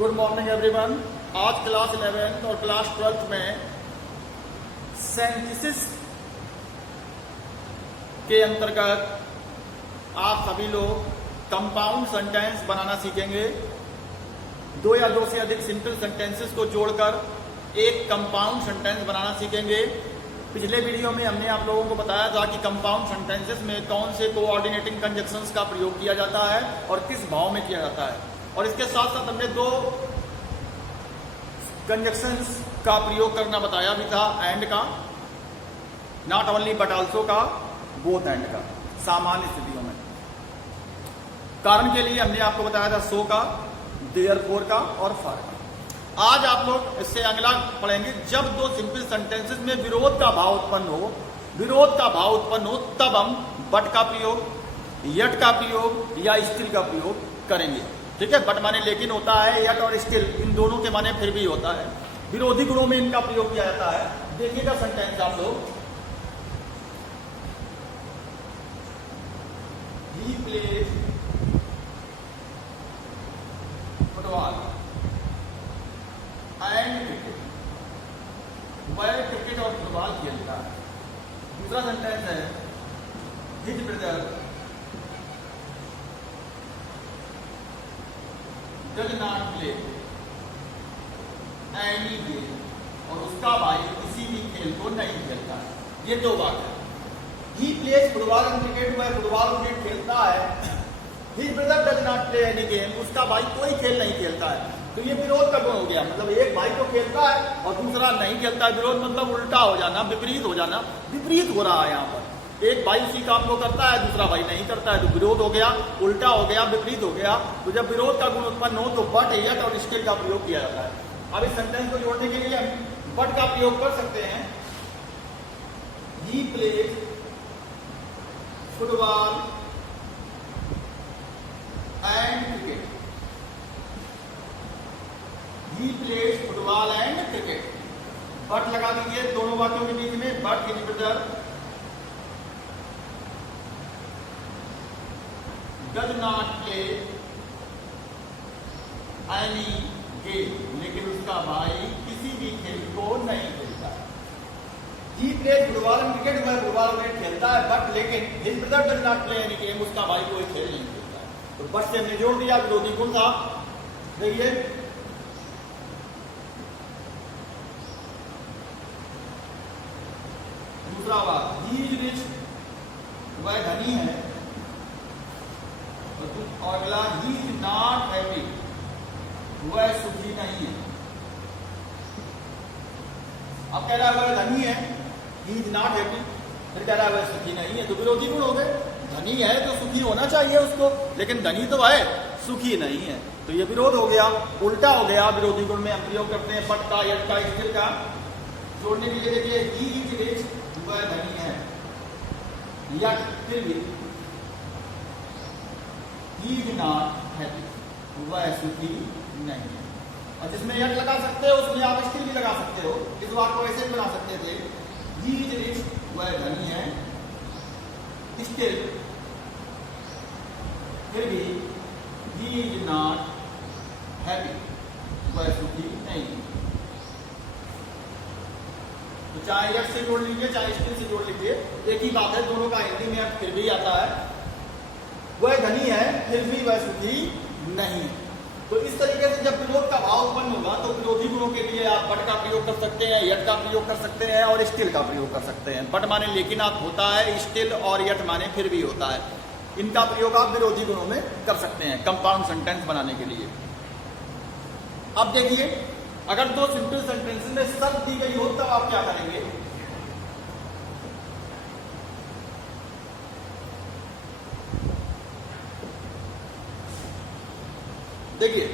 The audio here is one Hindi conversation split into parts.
Good morning everyone. आज क्लास 11 और क्लास 12 में सेंटेंसेस के अंतर्गत आप सभी लोग कंपाउंड सेंटेंस बनाना सीखेंगे। दो या दो से अधिक सिंपल सेंटेंसेस को जोड़कर एक कंपाउंड सेंटेंस बनाना सीखेंगे। पिछले वीडियो में हमने आप लोगों को बताया था कि कंपाउंड सेंटेंसेस में कौन से कोऑर्डिनेटिंग कंजक्शंस का प्रयोग किया जाता है और किस भाव में किया जाता है, और इसके साथ साथ हमने दो कंजक्शंस का प्रयोग करना बताया भी था, एंड का, नॉट ओनली बट आल्सो का, बोथ एंड का, सामान्य स्थितियों में। कारण के लिए हमने आपको बताया था सो का, देयरफॉर का और फॉर का। आज आप लोग इससे अगला पढ़ेंगे, जब दो सिंपल सेंटेंसेस में विरोध का भाव उत्पन्न हो, तब हम बट का प्रयोग, यट का प्रयोग या स्टिल का प्रयोग करेंगे। ठीक है, बट माने लेकिन होता है, यट और स्टिल इन दोनों के माने फिर भी होता है। विरोधी गुणों में इनका प्रयोग किया जाता है। देखिएगा सेंटेंस आप लोग, he plays football and cricket, वह क्रिकेट और फुटबॉल खेलता है। दूसरा सेंटेंस है, his brother does not play any game, और उसका भाई किसी भी खेल को नहीं खेलता है। ये दो बात है। He plays football and cricket, वह फुटबॉल और क्रिकेट खेलता है। His brother does not play any game, उसका भाई कोई खेल नहीं खेलता है। तो ये विरोध का गुण हो गया, मतलब एक भाई तो खेलता है और दूसरा नहीं खेलता है। विरोध मतलब उल्टा हो जाना, विपरीत हो जाना, विपरीत हो रहा है यहाँ पर। एक भाई उसी काम को करता है, दूसरा भाई नहीं करता है, तो विरोध हो गया, उल्टा हो गया, विपरीत हो गया। तो जब विरोध का गुण उत्पन्न हो तो बट, यट और स्टिल का प्रयोग किया जाता है। अब इस सेंटेंस को जोड़ने के लिए हम बट का प्रयोग कर सकते हैं। He plays football and cricket, he plays football and cricket. But लगा दीजिए दोनों बातों के बीच में, but his brother does not play any game, लेकिन उसका भाई किसी भी खेल को नहीं खेलता है। He plays football and cricket, वह फुटबॉल और क्रिकेट खेलता है, बट लेकिन his brother does not play any game, उसका भाई कोई खेल नहीं खेलता है। तो बट से हमने जोड़ दिया, विरोधी गुण था। देखिए, दूसरा बात, ही इज रिच, वह धनी है, और अगला ही इज नॉट हैप्पी, वह सुखी नहीं है। अब कह रहा है वह धनी है, ही इज नॉट हैप्पी, फिर कह रहा है वह सुखी नहीं है। तो विरोधी गुण हो गए। धनी है तो सुखी होना चाहिए उसको, लेकिन धनी तो है, सुखी नहीं है, तो ये विरोध हो गया, उल्टा हो गया। विरोधी गुण में हम प्रयोग करते हैं बट का, यट का, स्टिल का। जोड़ने के लिए देखिए, ही इज रिच, वह धनी है, यट फिर भी, ही इज नॉट हैप्पी, वह सुखी नहीं है। और जिसमें यट लगा सकते हो उसमें आप स्टिल भी लगा सकते हो। इस बात को ऐसे भी बना सकते थे, ही इज रिच, वह धनी है, स्टिल फिर भी, ही इज नॉट हैप्पी, वह सुखी नहीं है। तो चाहे यट से जोड़ लीजिए, चाहे स्टिल से जोड़ लीजिए, एक ही बात है, दोनों का हिंदी में अर्थ फिर भी आता है। वह धनी है, फिर भी वह सुखी नहीं। तो इस तरीके से जब विरोध का भाव उत्पन्न होगा तो विरोधी गुणों के लिए आप बट का प्रयोग कर सकते हैं, यट का प्रयोग कर सकते हैं और स्टिल का प्रयोग कर सकते हैं। बट माने लेकिन आप होता है, स्टिल और यट माने फिर भी होता है। इनका प्रयोग आप विरोधी गुणों में कर सकते हैं कंपाउंड सेंटेंस बनाने के लिए। अब देखिए, अगर दो सिंपल सेंटेंसेस में शर्त दी गई हो तब आप क्या करेंगे। देखिए,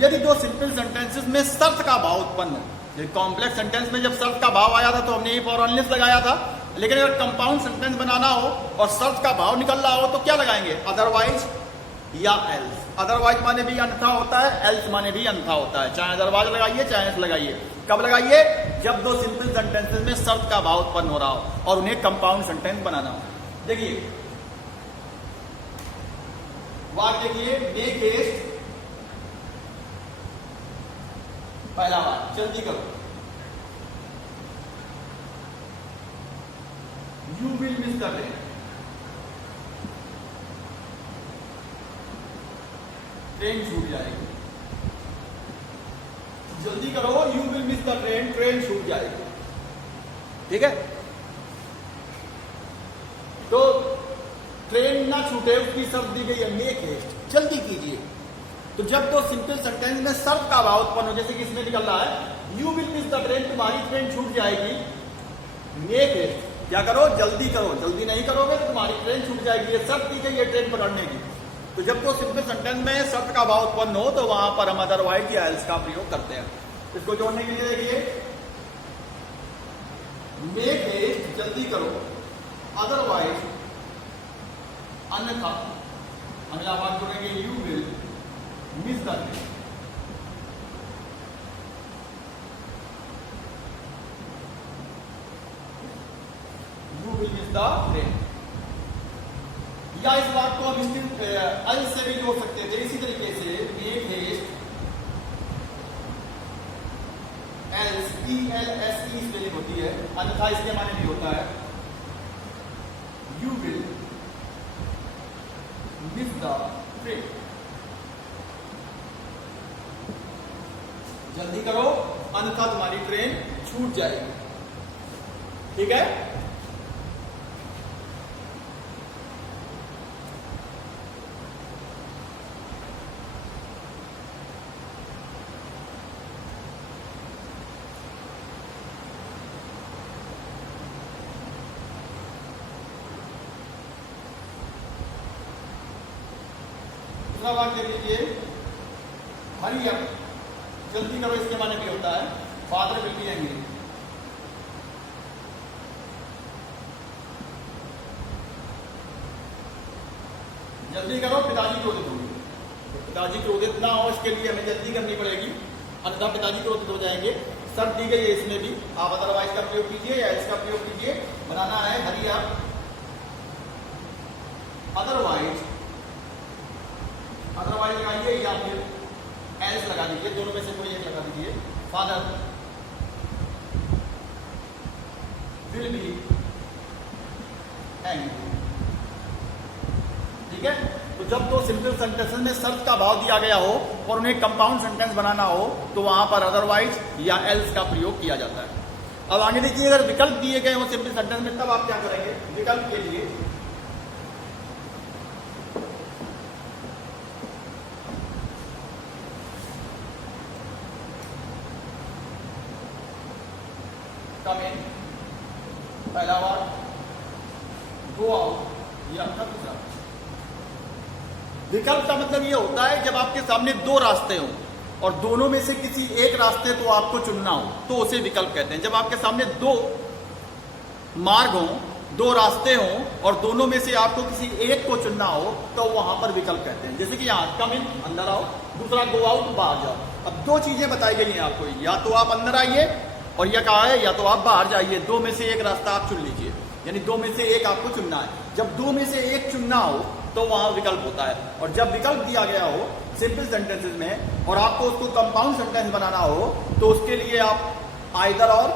यदि दो सिंपल सेंटेंसेस में शर्त का भाव उत्पन्न हो, कॉम्प्लेक्स सेंटेंस में जब शर्त का भाव आया था तो हमने ये फॉर अनलेस लगाया था, लेकिन अगर कंपाउंड सेंटेंस बनाना हो और शर्त का भाव निकल रहा हो तो क्या लगाएंगे, अदरवाइज या एल्स। अदरवाइज माने भी अन्यथा होता है, एल्स माने भी अन्यथा होता है। चाहे अदरवाइज लगाइए, चाहे एल्स लगाइए। कब लगाइए, जब दो सिंपल सेंटेंसेस में शर्त का भाव उत्पन्न हो रहा हो और उन्हें कंपाउंड सेंटेंस बनाना हो। देखिए, वाक्य देखिए, मेक हेस्ट पहला बार जल्दी करो, you will miss the train, train छूट जाएगी। जल्दी करो, you will miss the train, train छूट जाएगी। ठीक है, तो ट्रेन ना छूटे उसकी शर्त दी गई है मेक हेस्ट, जल्दी कीजिए। तो जब तो सिंपल सेंटेंस में शर्त का भाव उत्पन्न हो, जैसे कि इसमें निकल रहा है you will miss the train, तुम्हारी ट्रेन छूट जाएगी। मेक हेस्ट, क्या करो, जल्दी करो, जल्दी नहीं करोगे तो तुम्हारी ट्रेन छूट जाएगी, ये शर्त दी गई है ट्रेन पकड़ने की। तो जब तो सिंपल सेंटेंस में शर्त का भाव उत्पन्न हो तो वहां पर हम अदरवाइज या एल्स का प्रयोग करते हैं। इसको जोड़ने के लिए देखिए, मेक हेस्ट, जल्दी करो, अदरवाइज, अन्यथा, अगला बात जोड़ेंगे you will miss the train. You will miss the train. या इस बात को हम एल से भी जोड़ सकते थे इसी तरीके से, make haste else, ELSE spelling होती है, अन्यथा इसके माने भी होता है you will miss the train. जल्दी करो अन्यथा तुम्हारी ट्रेन छूट जाएगी। ठीक है, दूसरा वाक्य लीजिए, हरी अप, जल्दी करो, इसके माने भी होता है फादर विल बी एंग्री। जल्दी करो, पिताजी क्रोधित होंगे। पिताजी क्रोधित ना हो इसके लिए हमें जल्दी करनी पड़ेगी, अन्यथा पिताजी क्रोधित हो जाएंगे। शर्त दी गई है इसमें भी, आप अदरवाइज का प्रयोग कीजिए या इसका प्रयोग कीजिए। बनाना है हरी अप, अदरवाइज, अदरवाइज लगाइए या फिर एल्स लगा दीजिए, दोनों में से कोई एक लगा दीजिए। Father will be angry. ठीक है, तो जब तो सिंपल सेंटेंस में शर्त का भाव दिया गया हो और उन्हें कंपाउंड सेंटेंस बनाना हो तो वहां पर अदरवाइज या एल्स का प्रयोग किया जाता है। अब आगे देखिए, अगर विकल्प दिए गए हो सिंपल सेंटेंस में तब आप क्या करेंगे। विकल्प के लिए कम इन, पहला बार, गो आउट या दूसरा। विकल्प का मतलब ये होता है जब आपके सामने दो रास्ते हों और दोनों में से किसी एक रास्ते को आपको चुनना हो तो उसे विकल्प कहते हैं। जब आपके सामने दो मार्ग हों, दो रास्ते हों और दोनों में से आपको किसी एक को चुनना हो तो वहां पर विकल्प कहते हैं। जैसे कि यहाँ कम इन, अंदर आओ, दूसरा गो आउट, बाहर जाओ। अब दो चीजें बताई गई हैं आपको, या तो आप अंदर आइए और यह कहा है या तो आप बाहर जाइए, दो में से एक रास्ता आप चुन लीजिए, यानी दो में से एक आपको चुनना है। जब दो में से एक चुनना हो तो वहां विकल्प होता है, और जब विकल्प दिया गया हो सिंपल सेंटेंसेस में और आपको उसको कंपाउंड सेंटेंस बनाना हो तो उसके लिए आप आइदर और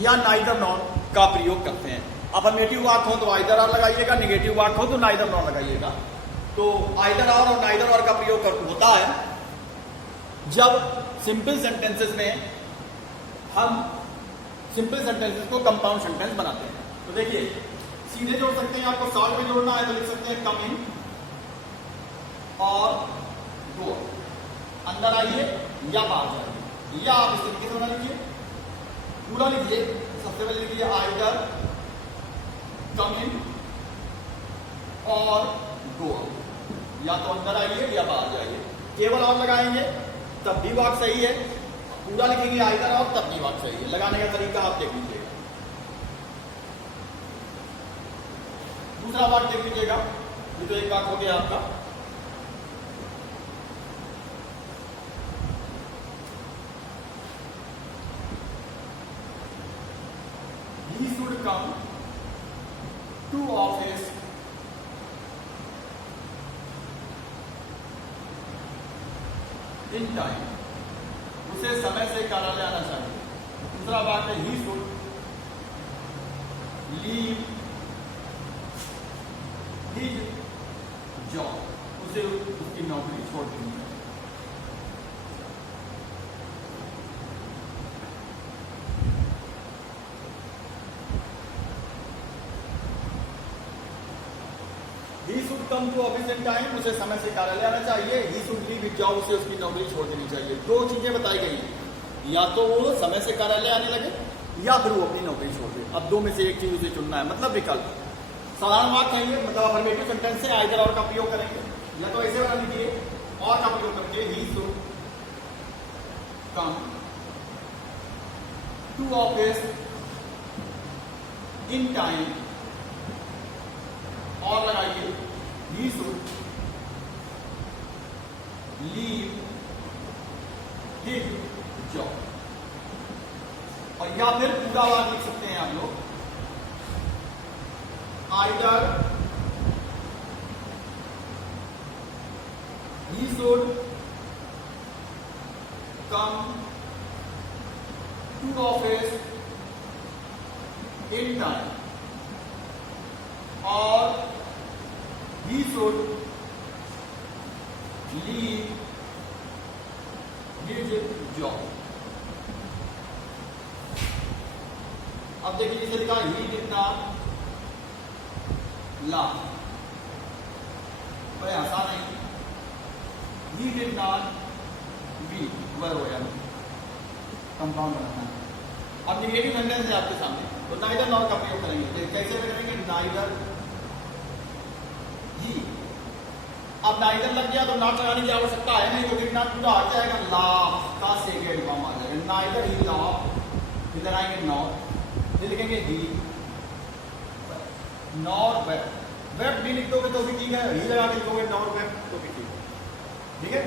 या नाइदर नॉर का प्रयोग करते हैं। अफर्मेटिव वाक्य हो तो आइदर और लगाइएगा, नेगेटिव वाक्य हो तो नाइदर नॉर लगाइएगा। तो आइदर और नाइदर और का प्रयोग होता है जब सिंपल सेंटेंसेस में हम सिंपल सेंटेंसेस को कंपाउंड सेंटेंस बनाते हैं। तो देखिए, सीधे जोड़ सकते हैं, आपको शॉर्ट में जोड़ना है तो लिख सकते हैं कम इन और गो, अंदर आइए या बाहर जाइए, या आप इस तरीके से बना लीजिए, पूरा लिखिए। सबसे पहले लिखिए आइदर, कम इन और गो, या तो अंदर आइए या बाहर जाइए। केवल और लगाएंगे तब भी वाक्य सही है, पूरा लिखेंगे आइदर और तब भी वाक्य सही है। लगाने का तरीका आप देख लीजिएगा। दूसरा वाक्य देख लीजिएगा, ये तो एक वाक्य हो गया आपका। He should come to office in time. उसे समय से कार्यालय आना चाहिए। दूसरा बात है he should leave his job, उसे उसकी नौकरी छोड़ देनी चाहिए। He should come to office in time, उसे समय से कार्यालय आना चाहिए। He should leave his job, उसे उसकी नौकरी छोड़ देनी चाहिए। दो चीजें बताई गई हैं, या तो वो समय से कार्यालय आने लगे या फिर वो अपनी नौकरी छोड़ दे। अब दो में से एक चीज उसे चुनना है, मतलब विकल्प। साधारण बात है ये, मतलब अफर्मेटिव सेंटेंस से आइदर और का प्रयोग करेंगे, या तो ऐसे बना लीजिए और का प्रयोग करके ही should come to office in time, और लगाइए he should leave his job. और या फिर पूरा वाला लिख सकते हैं आप लोग, either he should come to office in time, और he should leave his job। अब देखिए इसे लिखा he did not laugh, बड़े आसान है। he did not weep, वह रोया नहीं, कंपाउंड बनाना है। अब निगेटिव सेंटेंस है आपके सामने, तो नाइदर नॉर का प्रयोग करेंगे। कैसे करेंगे? नाइदर ही। अब नाइदर लग गया तो नॉट लगाने की आवश्यकता है नहीं, क्योंकि नॉट पूरा आ जाएगा, लाफ का सेकेंड फॉर्म आ जाएगा। नाइदर ही लाफ, फिर लगाएंगे नॉट, फिर लिखेंगे ही, नॉर वेब। वेब भी लिख दोगे तो भी ठीक है, ही लगा के लिखोगे नॉर वेब तो भी ठीक है। ठीक है,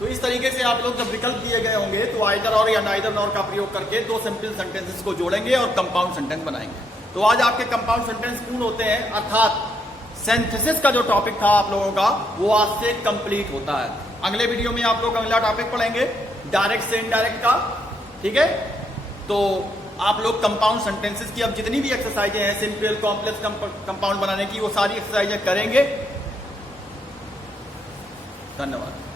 तो इस तरीके से आप लोग जब विकल्प दिए गए होंगे तो आइदर और या नाइदर नॉर का प्रयोग करके दो सिंपल सेंटेंसेस को जोड़ेंगे और कंपाउंड सेंटेंस बनाएंगे। तो आज आपके कंपाउंड सेंटेंस पूर्ण होते हैं, अर्थात सिंथेसिस का जो टॉपिक था आप लोगों का वो आज से कंप्लीट होता है। अगले वीडियो में आप लोग अगला टॉपिक पढ़ेंगे डायरेक्ट से इनडायरेक्ट का। ठीक है, तो आप लोग कंपाउंड सेंटेंसेस की अब जितनी भी एक्सरसाइजें हैं सिंपल कॉम्प्लेक्स कंपाउंड बनाने की, वो सारी एक्सरसाइजें करेंगे। धन्यवाद।